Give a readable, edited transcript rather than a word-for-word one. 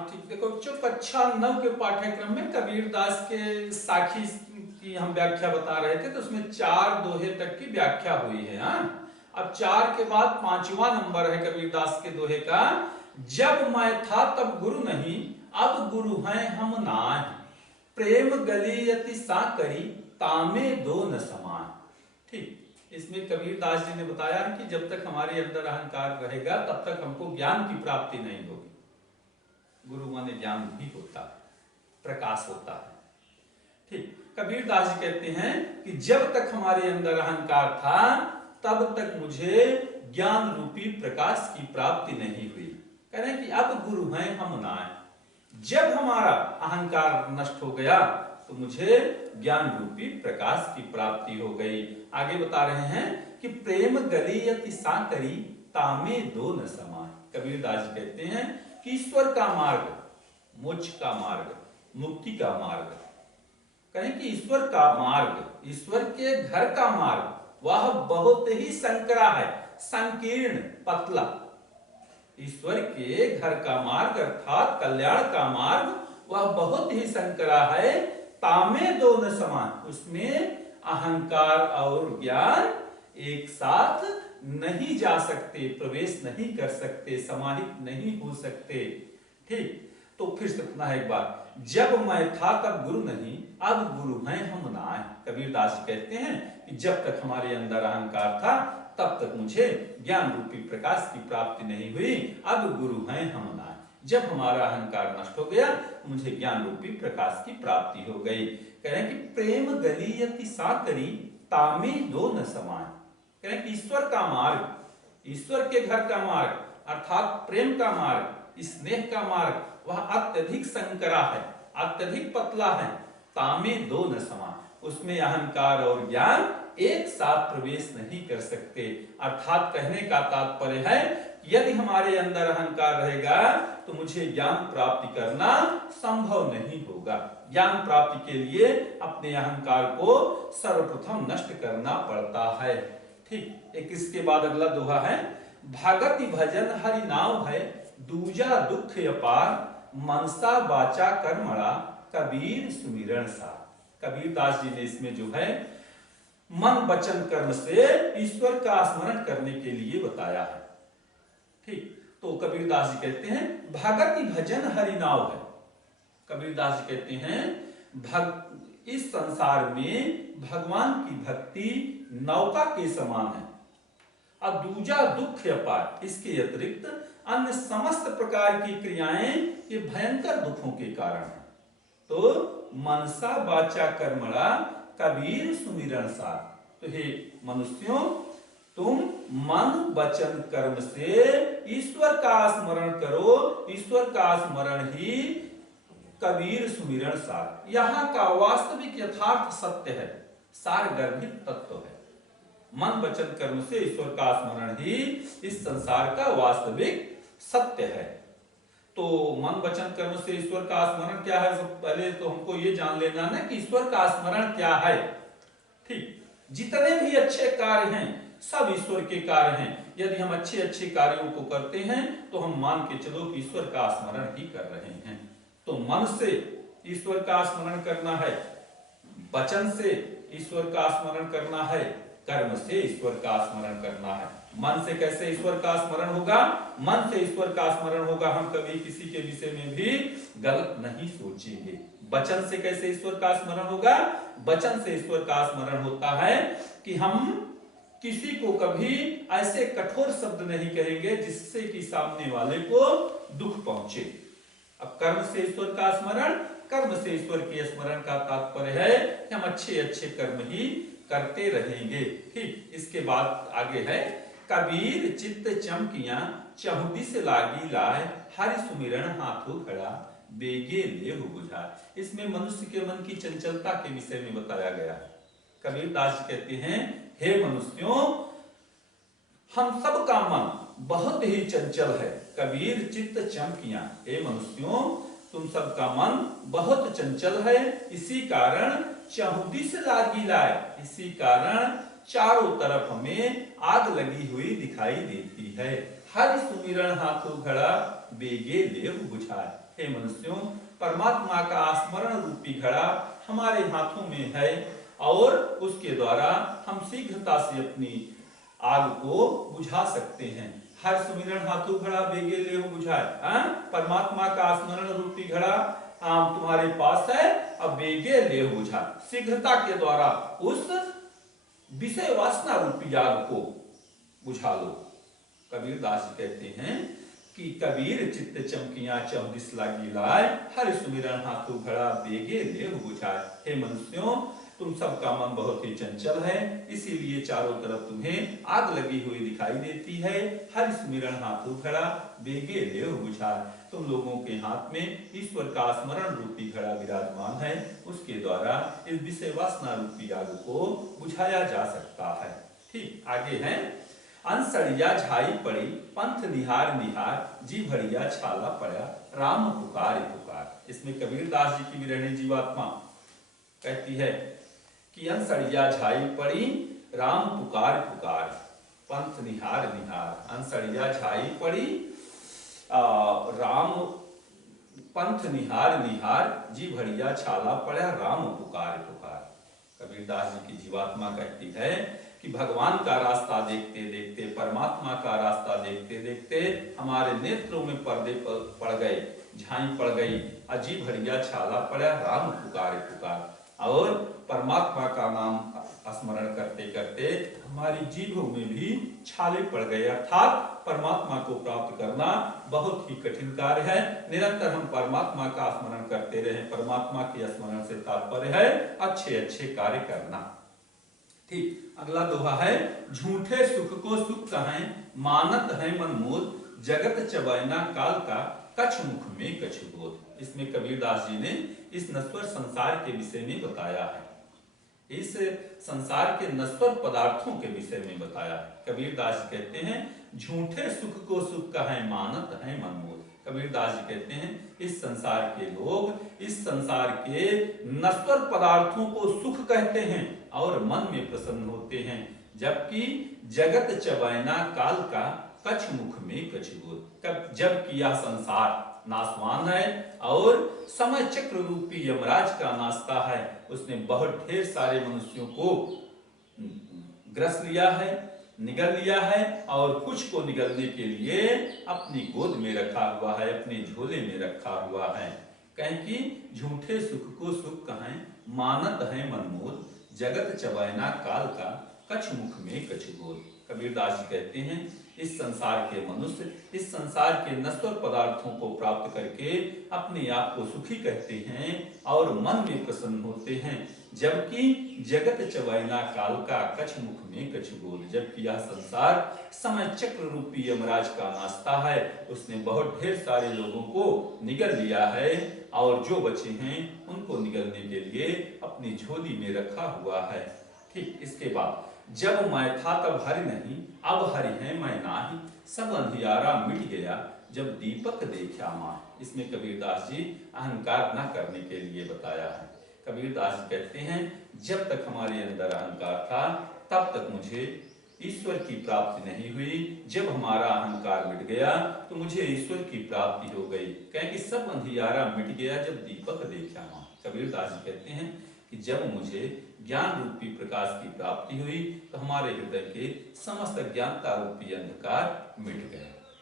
ठीक। देखो बच्चों, कक्षा 9 के पाठ्यक्रम में कबीरदास के साखी की हम व्याख्या बता रहे थे, तो उसमें 4 दोहे तक की व्याख्या हुई है। अब 4 के बाद 5वां नंबर है कबीरदास के दोहे का। जब मैं था तब गुरु नहीं, अब गुरु हैं हम नाहि। प्रेम गली यति साकरी, तामे दो न समान। ठीक। इसमें कबीरदास जी ने बताया कि जब तक हमारे अंदर अहंकार रहेगा तब तक हमको ज्ञान की प्राप्ति नहीं होगी। गुरु माने ज्ञान भी होता है, प्रकाश होता है। ठीक। कबीरदास जी कहते हैं कि जब तक हमारे अंदर अहंकार था तब तक मुझे ज्ञान रूपी प्रकाश की प्राप्ति नहीं हुई। कह रहे हैं कि अब गुरु हैं हम नाहि। जब हमारा अहंकार नष्ट हो गया तो मुझे ज्ञान रूपी प्रकाश की प्राप्ति हो गई। आगे बता रहे हैं कि प्रेम गली यति साकरी, तामे दो न समान। कबीरदास जी कहते हैं कि ईश्वर का मार्ग, मोक्ष का मार्ग, मुक्ति का मार्ग, कहें कि ईश्वर का मार्ग, ईश्वर के घर का मार्ग, वह बहुत ही संकरा है, संकीर्ण, पतला। ईश्वर के घर का मार्ग अर्थात कल्याण का मार्ग वह बहुत ही संकरा है। तामे दो न समान, उसमें अहंकार और ज्ञान एक साथ नहीं जा सकते, प्रवेश नहीं कर सकते, समाहित नहीं हो सकते। ठीक। तो फिर से सुनना है एक बार। जब मैं था तब गुरु नहीं, अब गुरु हैं हम नाहि। कबीरदास कहते हैं कि जब तक हमारे अंदर अहंकार था तब तक मुझे ज्ञान रूपी प्रकाश की प्राप्ति नहीं हुई, अब गुरु हैं हम नाहि। जब हमारा अहंकार नष्ट हो गया मुझे ज्ञान रूपी प्रकाश की प्राप्ति हो गई। कह रहे हैं कि प्रेम गली यति साकरी, तामे दो न समान। कह रहे हैं कि ईश्वर का मार्ग, ईश्वर के घर का मार्ग अर्थात प्रेम का मार्ग, स्नेह का मार्ग, वह अत्यधिक संकरा है, अत्यधिक पतला है। तामे दो न समान, उसमें अहंकार और ज्ञान एक साथ प्रवेश नहीं कर सकते। अर्थात कहने का तात्पर्य है यदि हमारे अंदर अहंकार रहेगा तो मुझे ज्ञान प्राप्ति करना संभव नहीं होगा। ज्ञान प्राप्ति के लिए अपने अहंकार को सर्वप्रथम नष्ट करना पड़ता है। ठीक। एक इसके बाद अगला दोहा है। भगति भजन हरि नाम है, दूजा दुख अपार, मनसा बाचा कर्मणा, कबीर सुमिरन सार। कबीरदास जी ने इसमें जो है मन वचन कर्म से ईश्वर का स्मरण करने के लिए बताया है। ठीक। तो कबीरदास जी कहते हैं भगति भजन हरि नाव है। कबीरदास जी कहते हैं इस संसार में भगवान की भक्ति नौका के समान है। अब दूजा दुख अपार, इसके अतिरिक्त अन्य समस्त प्रकार की क्रियाएं ये भयंकर दुखों के कारण है। तो मनसा वाचा कर्मणा, कबीर सुमिरन सार। तो हे मनुष्यों, तुम मन वचन कर्म से ईश्वर का स्मरण करो। ईश्वर का स्मरण ही कबीर सुमिरन सार। यहाँ का वास्तविक यथार्थ सत्य है, सार गर्भित तत्व है। मन वचन कर्म से ईश्वर का स्मरण ही इस संसार का वास्तविक सत्य है। तो मन वचन कर्म से ईश्वर का स्मरण क्या है? सब पहले तो हमको ये जान लेना ना कि ईश्वर का स्मरण क्या है। ठीक। जितने भी अच्छे कार्य हैं सब ईश्वर के कार्य हैं। यदि हम अच्छे अच्छे कार्यों को करते हैं तो हम मान के चलो कि ईश्वर का स्मरण ही कर रहे हैं। तो मन से ईश्वर का स्मरण करना है, वचन से ईश्वर का स्मरण करना है, कर्म से ईश्वर का स्मरण करना है। मन से कैसे ईश्वर का स्मरण होगा? मन से ईश्वर का स्मरण होगा, हम कभी किसी के विषय में भी गलत नहीं सोचेंगे। वचन से कैसे ईश्वर का स्मरण होगा? वचन से ईश्वर का स्मरण होता है कि हम किसी को कभी ऐसे कठोर शब्द नहीं कहेंगे जिससे कि सामने वाले को दुख पहुंचे। अब कर्म से ईश्वर का स्मरण, कर्म से ईश्वर के स्मरण का तात्पर्य है कि हम अच्छे अच्छे कर्म ही करते रहेंगे। ठीक। इसके बाद आगे है कबीर चित्त चमकियां, चहुदिस लागी लाए, हरि सुमिरन हाथों खड़ा, बेगे लेहु बुझाए। इसमें मनुष्य के मन की चंचलता के विषय में बताया गया है। कबीरदास जी कहते हैं हे मनुष्यों, हम सब का मन बहुत ही चंचल है। कबीर चित्त चमकियां, हे मनुष्यों तुम सबका मन बहुत चंचल है, इसी कारण चहुदिस लागी लाए, इसी कारण चारों तरफ हमें आग लगी हुई दिखाई देती है। हरि सुमिरन हाथों खड़ा, बेगे लेव बुझाए। हे मनुष्यों, परमात्मा का स्मरण रूपी घड़ा हमारे हाथों में है और उसके द्वारा हम शीघ्रता से अपनी आग को बुझा सकते हैं। हर सुमिरन हाथों घड़ा बेगे लेव बुझाए। परमात्मा का स्मरण रूपी घड़ा तुम्हारे पास है, अब बेगे लेव बुझा, शीघ्रता के द्वारा उस विषय वासना रूपी आग को बुझा लो। कबीर दास कहते हैं कि कबीर चित्त चमकियां चौदिस लागी लाए, हर सुमिरन हाथों घड़ा बेगे लेव बुझाए। हे मनुष्यों, तुम सबका मन बहुत ही चंचल है, इसीलिए चारों तरफ तुम्हें आग लगी हुई दिखाई देती है। हर सुमिरन हाथों घड़ा बेगे लेव बुझाए। तुम लोगों के हाथ में ईश्वर का स्मरण रूपी घड़ा विराजमान है, उसके द्वारा इस विषय वासना रूपी आग को बुझाया जा सकता है। ठीक, आगे है, अंसड़िया झाई पड़ी पंथ निहार निहार, जी भरिया छाला पड़ा राम पुकार पुकार। इसमें कबीर दास जी की विरहणी जीवात्मा कहती है कि अंसड़िया झाई पड़ी राम पुकार पुकार, पंथ निहार निहार। अंसड़िया झाई पड़ी राम पंथ निहार निहार, जी भरिया छाला पड़ा राम पुकार पुकार। कबीर दास जी की जीवात्मा कहती है कि भगवान का रास्ता देखते देखते, परमात्मा का रास्ता देखते देखते हमारे नेत्रों में पर्दे पड़ गए, झाई पड़ गई, अजीब भरिया छाला पड़ा राम पुकार पुकार। और परमात्मा का नाम स्मरण करते करते हमारी जीभों में भी छाले पड़ गए, अर्थात परमात्मा को प्राप्त करना बहुत ही कठिन कार्य है। निरंतर हम परमात्मा का स्मरण करते रहे। परमात्मा के स्मरण से तात्पर्य है अच्छे अच्छे कार्य करना। ठीक, अगला दोहा है, झूठे सुख को सुख कहें मानत है मन मोद, जगत चबैना काल का कछ मुख में कछ बोध। इसमें कबीर दास जी ने इस नश्वर संसार के विषय में बताया है, इस संसार के नश्वर पदार्थों के विषय में बताया है। कबीर दास जी कहते हैं झूठे सुख को सुख कहें मानत है मन मोद। कबीर दास जी कहते हैं इस संसार के लोग इस संसार के नश्वर पदार्थों को सुख कहते हैं और मन में प्रसन्न होते हैं, जबकि जगत चबैना काल का कछ मुख में कछ बोध। जबकि यह संसार नाशवान है और समय चक्र रूपी यमराज का नाश्ता है, उसने बहुत ढेर सारे मनुष्यों को ग्रस लिया है, निगल लिया है और कुछ को निगलने के लिए अपनी गोद में रखा हुआ है, अपने झोले में रखा हुआ है। कहें कि झूठे सुख को सुख कहें मानत है मनमोद, जगत चबैना काल का कछ मुख में कछ बोध। कबीर दास जी कहते हैं इस संसार के मनुष्य इस संसार के नश्वर पदार्थों को प्राप्त करके अपने आप को सुखी कहते हैं और मन में प्रसन्न होते हैं, जबकि जगत चबैना काल का कछ मुख में कछ बोध। जबकि यह संसार समय चक्र रूपी यमराज का नाश्ता है, उसने बहुत ढेर सारे लोगों को निगल लिया है और जो बचे हैं उनको निगलने के लिए अपनी झोली में रखा हुआ है। ठीक, इसके बाद जब मैं था तब हरि नहीं, अब हरि है मैं नाही, सब अंधियारा मिट गया जब दीपक देखा माँ। इसमें कबीर दास जी अहंकार न करने के लिए बताया है। कबीर दास जी कहते हैं जब तक हमारे अंदर अहंकार था तब तक मुझे ईश्वर की प्राप्ति नहीं हुई, जब हमारा अहंकार मिट गया तो मुझे ईश्वर की प्राप्ति हो गई। कहें कि सब अंधियारा मिट गया जब दीपक देखा माँ। कबीर दास जी कहते हैं कि जब मुझे ज्ञान रूपी प्रकाश की प्राप्ति हुई तो हमारे हृदय के समस्त ज्ञानता रूपी अंधकार मिट गया।